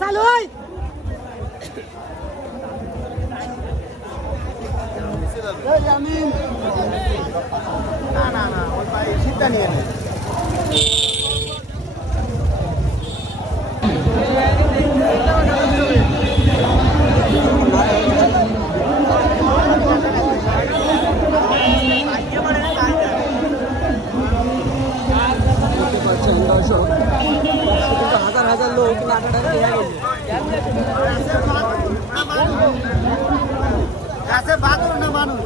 সালুই জামিন না না না ওই ভাই সিদ্ধা নিয়ে নেয় হাজার হাজার লোক গাছে বাঁধর না মানুষ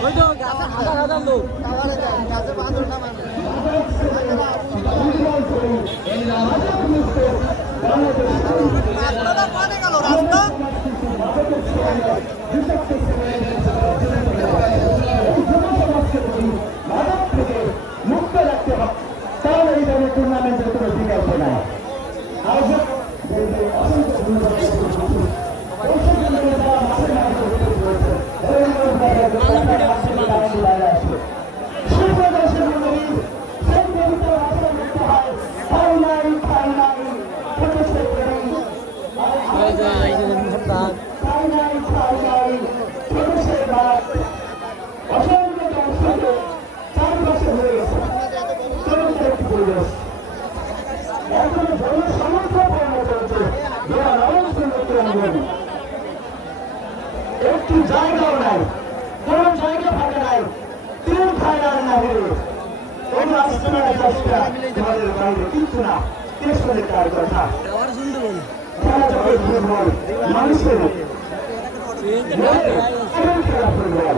ওই তো গাছে হাজার হাজার লোক গাছে বাঁধর না মানুষ রাস্তা গেল রাস্তা মুক্ত রাখতে হবে তাহলে এই ধরনের টুর্নামেন্টের কোনো বিকল্প নাই একটু জায়গাও নাই কোন জায়গা ফাঁকা নাই তিন ফাইনাল না হলে কোনো আলোচনার চেষ্টা তোমাদের বাইরে কিন্তু না পেছনে তার কথা খেলা যখন ফুটবল মানুষের খেলা ফুটবল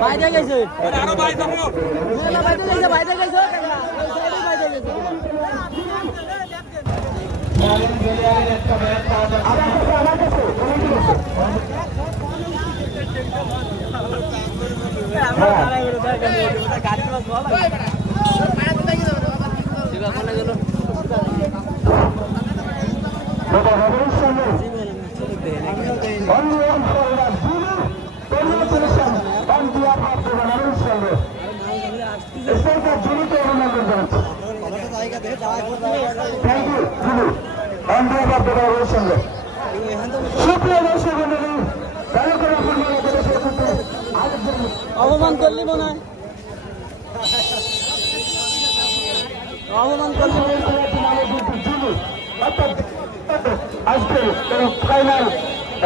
বাইরে গেছে আরো বাইরে যাবো বাইরে গেছে অপমান করলি মনে হয় অপমান করলি আজকে ফাইনাল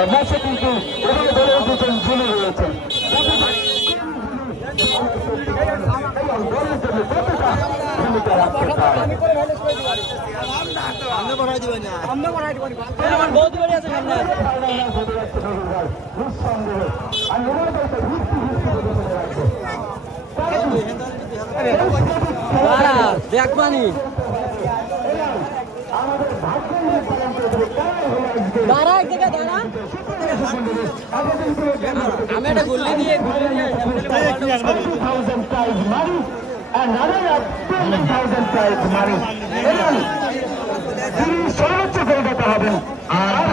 ম্যাচে কিন্তু দলের দুজন জুলি রয়েছেন ভূমিকা রাখতে পারে দেখ মানি আমি একটা গুল্লি দিয়ে সর্বোচ্চ কলকাতা হবেন আর